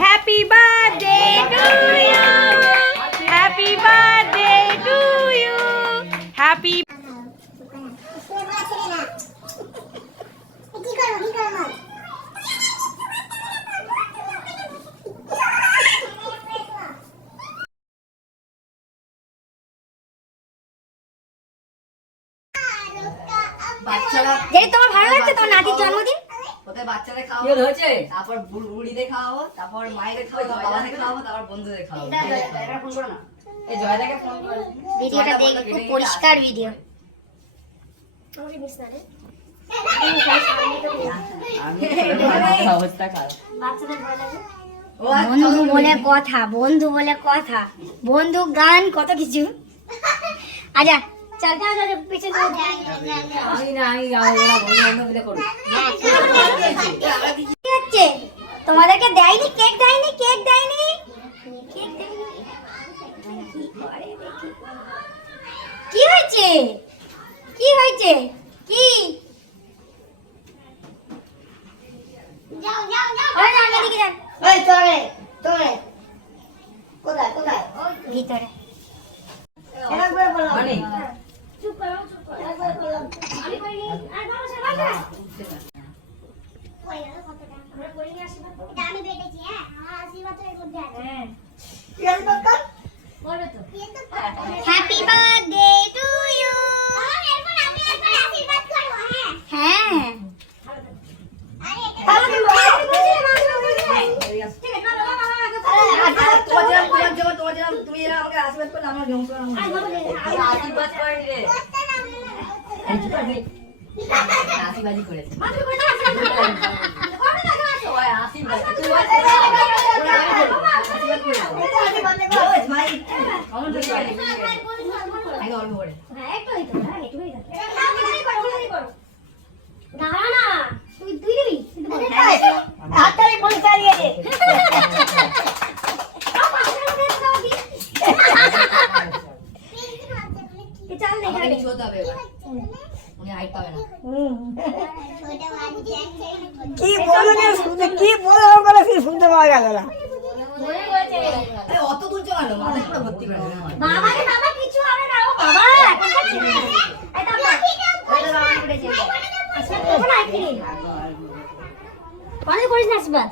Happy birthday to you, happy birthday to you, happy. যেটা তোমার ভালো লাগছে তোমার নাতির জন্মদিন, ওদের বাচ্চাদের খাওয়াবো হয়েছে, তারপর বুড়িদের খাওয়াবো, তারপর মায়েদের খাওয়াবো, বাবাদের খাওয়াবো, তারপর বন্ধুদের খাওয়াবো। ফোন করো না, এই জয়দাকে ফোন করো। ভিডিওটা দেখ, খুব পরিষ্কার ভিডিও। অবস্থা খারাপ। বন্ধু বলে কথা, বন্ধু বলে কথা, বন্ধু গান কত কিছু। আচ্ছা চল পেছনে কি হচ্ছে? তোমাদেরকে দেয়নি কেক, দেয়নি কেক, দেয়নি কেক, দেয়নি। কি হয়েছে? কি হয়েছে? কি ভিতরে হ্যাপি বার্থডে টু ইউ। হ্যাঁ তুমি আমাকে আশীর্বাদ করলে আমার আশীর্বাদ করেনি রে, আশীর্বাদই করেছে। কি বলে শুনতে পাওয়া গেল না। অত দূর চলো, মাথায় পুরো ভর্তি করে দেবে। বাবাকে বাবা কিছু হবে না, ও বাবা এখনকার ছেলে। এই তো কলেজ করিস না আশীর্বাদ।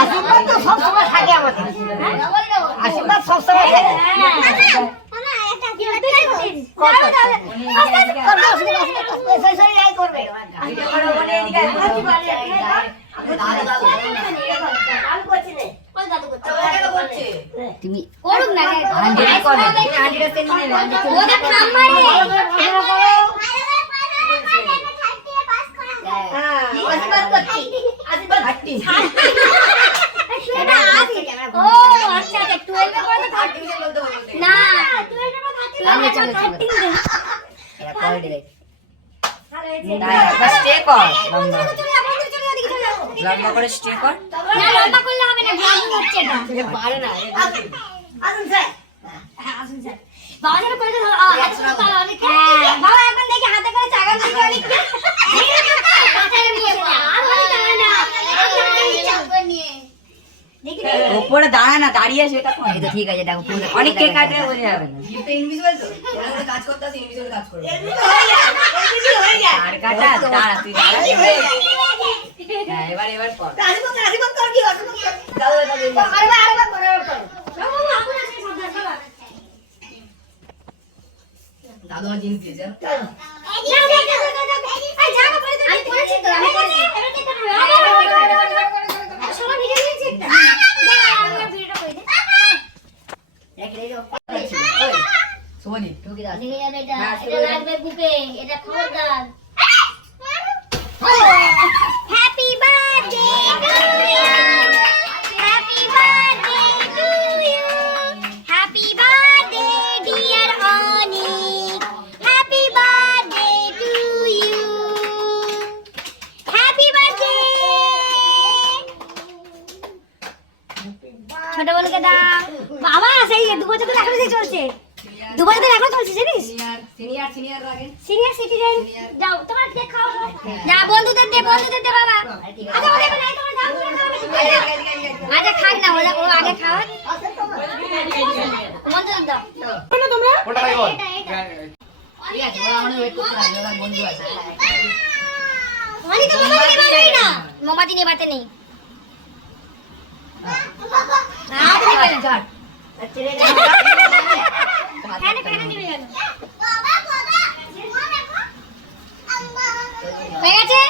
আশীর্বাদ তো সবসময় থাকে আমাদের, আশীর্বাদ সবসময় থাকে। তুমি করুক না, ওদের খাম্বারে আশীর্বাদ করছি, আশীর্বাদ হাঁটি। ও আচ্ছা আচ্ছা 12 এর পরে না 12 এর পরে 13 আমি চলে এটা পরে দিই না স্টে কর, লম্বা করে স্টে কর। না লম্বা করলে হবে না, ব্লগিং হচ্ছে এটা, এটা পারে না। আসুন স্যার, আসুন স্যার, বাবা যেটা করে দাও। বাবা এখন দেখি হাতে করে চাগান দিকে অনেক উপরে দাঁড়ায় না, দাঁড়িয়ে সেটা ঠিক আছে। দেখো অনেক কেক কাটে বোঝা যাবে না। গিফট ইনভিজিবল তো, এখানে কাজ করতে আছে, ইনভিজিবল কাজ করবে। আর কাটা দাঁড়া, তুই দাঁড়া। হ্যাঁ এবার কর। আশীর্বাদ কর কি দাও দাও। আরেকবার করে কর। দাদু আমার জিনিস দিয়েছে। Happy birthday to you, happy birthday to you, happy birthday dear Anik, happy birthday to you, happy birthday. ছোট বোনকে দাও। বাবা সেই 2 বছর ধরে এখনো সেই চলছে 2 বছর ধরে এখনো চলছে জানিস সিনিয়র রাখেন। সিনিয়র সিটিজেন যাও তোমার কেক খাও যা বন্ধুদের দে বাবা আচ্ছা ওদের নাই তোমরা যাও আচ্ছা খাক না ওরা ও আগে খাও বন্ধুদের দাও তোমরা কোনটা খাই বল? ঠিক আছে, ওরা আমাদের ওয়েট করতে হবে, ওরা বন্ধু আছে। মানে তো মোমবাতি নিবাই না মোমবাতি নিবাতে নেই হাতে নিবে না চাট। ফ্যানে নিবে গেল হয়ে গেছে